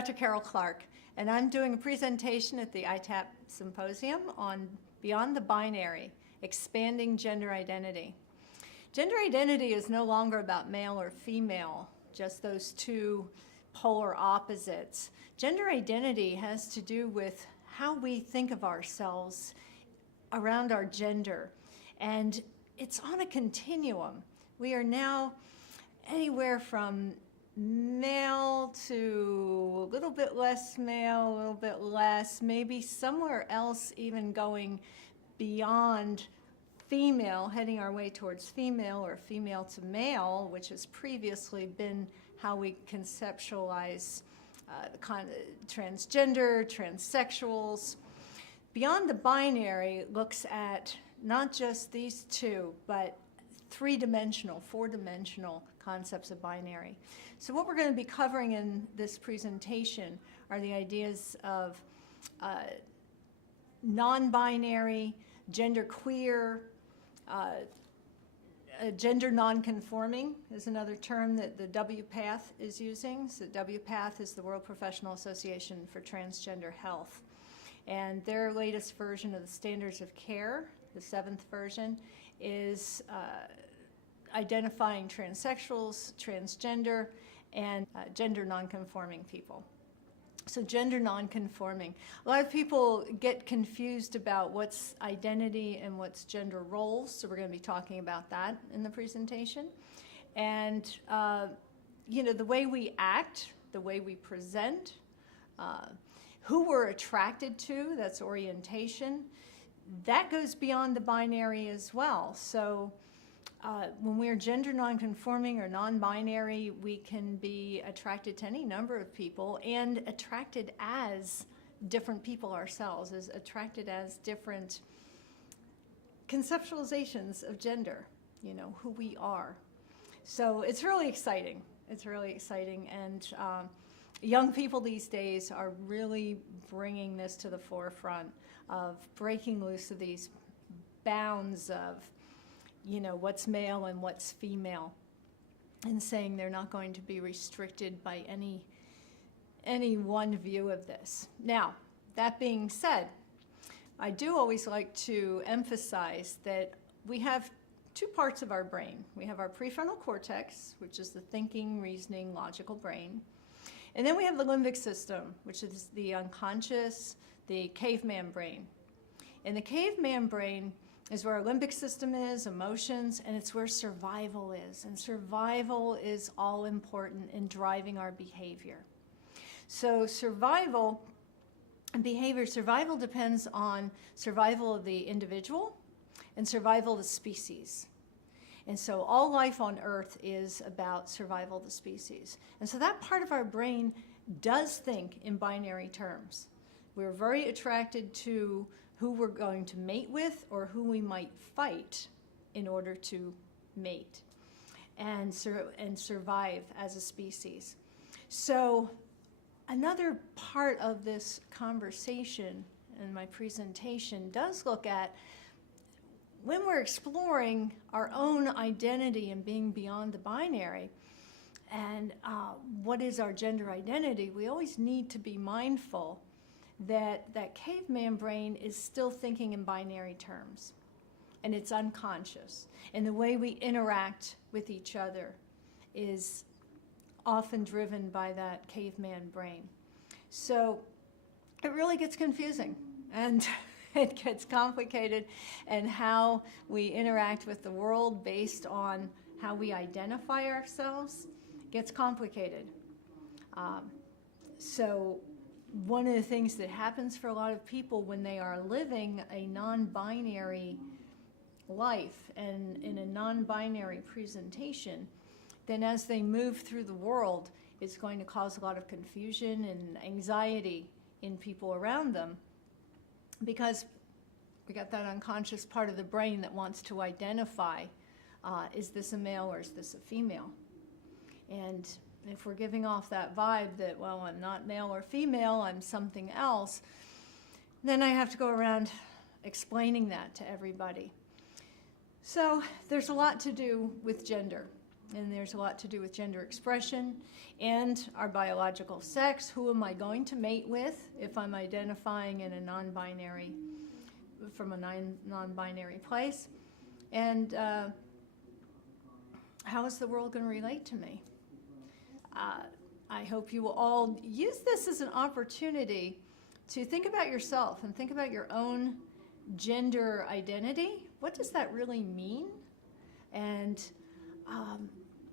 Dr. Carol Clark, and I'm doing a presentation at the IITAP Symposium on Beyond the Binary, Expanding Gender Identity. Gender identity is no longer about male or female, just those two polar opposites. Gender identity has to do with how we think of ourselves around our gender, and it's on a continuum. We are now anywhere from male to a little bit less male, a little bit less, maybe somewhere else even going beyond female, heading our way towards female or female to male, which has previously been how we conceptualize the kind of transgender, transsexuals. Beyond the binary looks at not just these two, but three-dimensional, four-dimensional concepts of binary. So what we're going to be covering in this presentation are the ideas of non-binary, genderqueer, gender non-conforming is another term that the WPATH is using. So WPATH is the World Professional Association for Transgender Health. And their latest version of the Standards of Care, the 7th version, is identifying transsexuals, transgender, and gender nonconforming people. So gender nonconforming. A lot of people get confused about what's identity and what's gender roles, so we're going to be talking about that in the presentation. And the way we act, the way we present, who we're attracted to, that's orientation, that goes beyond the binary as well. So when we're gender nonconforming or non-binary, we can be attracted to any number of people and attracted as different people ourselves, as attracted as different conceptualizations of gender, who we are. So it's really exciting. It's really exciting. And young people these days are really bringing this to the forefront of breaking loose of these bounds of what's male and what's female, and saying they're not going to be restricted by any one view of this. Now, that being said, I do always like to emphasize that we have two parts of our brain. We have our prefrontal cortex, which is the thinking, reasoning, logical brain. And then we have the limbic system, which is the unconscious, the caveman brain. And the caveman brain is where our limbic system is, emotions, and it's where survival is. And survival is all important in driving our behavior. So survival and behavior, survival depends on survival of the individual and survival of the species. And so all life on Earth is about survival of the species. And so that part of our brain does think in binary terms. We're very attracted to who we're going to mate with or who we might fight in order to mate and survive as a species. So another part of this conversation in my presentation does look at when we're exploring our own identity and being beyond the binary and what is our gender identity, we always need to be mindful that caveman brain is still thinking in binary terms, and it's unconscious. And the way we interact with each other is often driven by that caveman brain. So it really gets confusing, and it gets complicated, and how we interact with the world based on how we identify ourselves gets complicated. So one of the things that happens for a lot of people when they are living a non-binary life and in a non-binary presentation, then as they move through the world, it's going to cause a lot of confusion and anxiety in people around them, because we got that unconscious part of the brain that wants to identify, is this a male or is this a female? And if we're giving off that vibe that, well, I'm not male or female, I'm something else, then I have to go around explaining that to everybody. So there's a lot to do with gender. and there's a lot to do with gender expression and our biological sex. Who am I going to mate with if I'm identifying in a non-binary, from a non-binary place? And how is the world going to relate to me? I hope you will all use this as an opportunity to think about yourself and think about your own gender identity. What does that really mean? And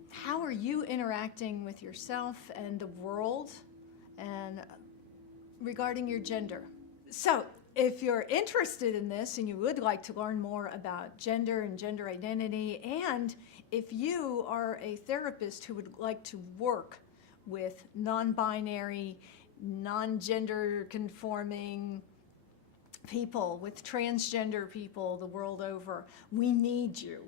how are you interacting with yourself and the world and regarding your gender? So if you're interested in this and you would like to learn more about gender and gender identity, and if you are a therapist who would like to work with non-binary, non-gender conforming people, with transgender people the world over, we need you.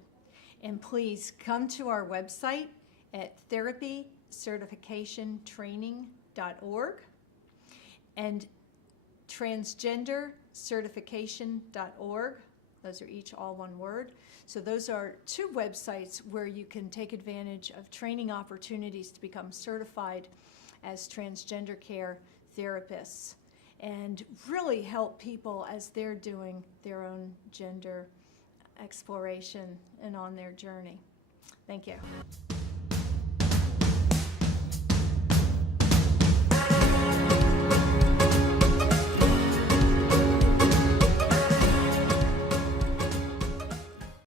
And please come to our website at therapycertificationtraining.org and transgendercertification.org. Those are each all one word. So those are two websites where you can take advantage of training opportunities to become certified as transgender care therapists and really help people as they're doing their own gender exploration and on their journey. Thank you.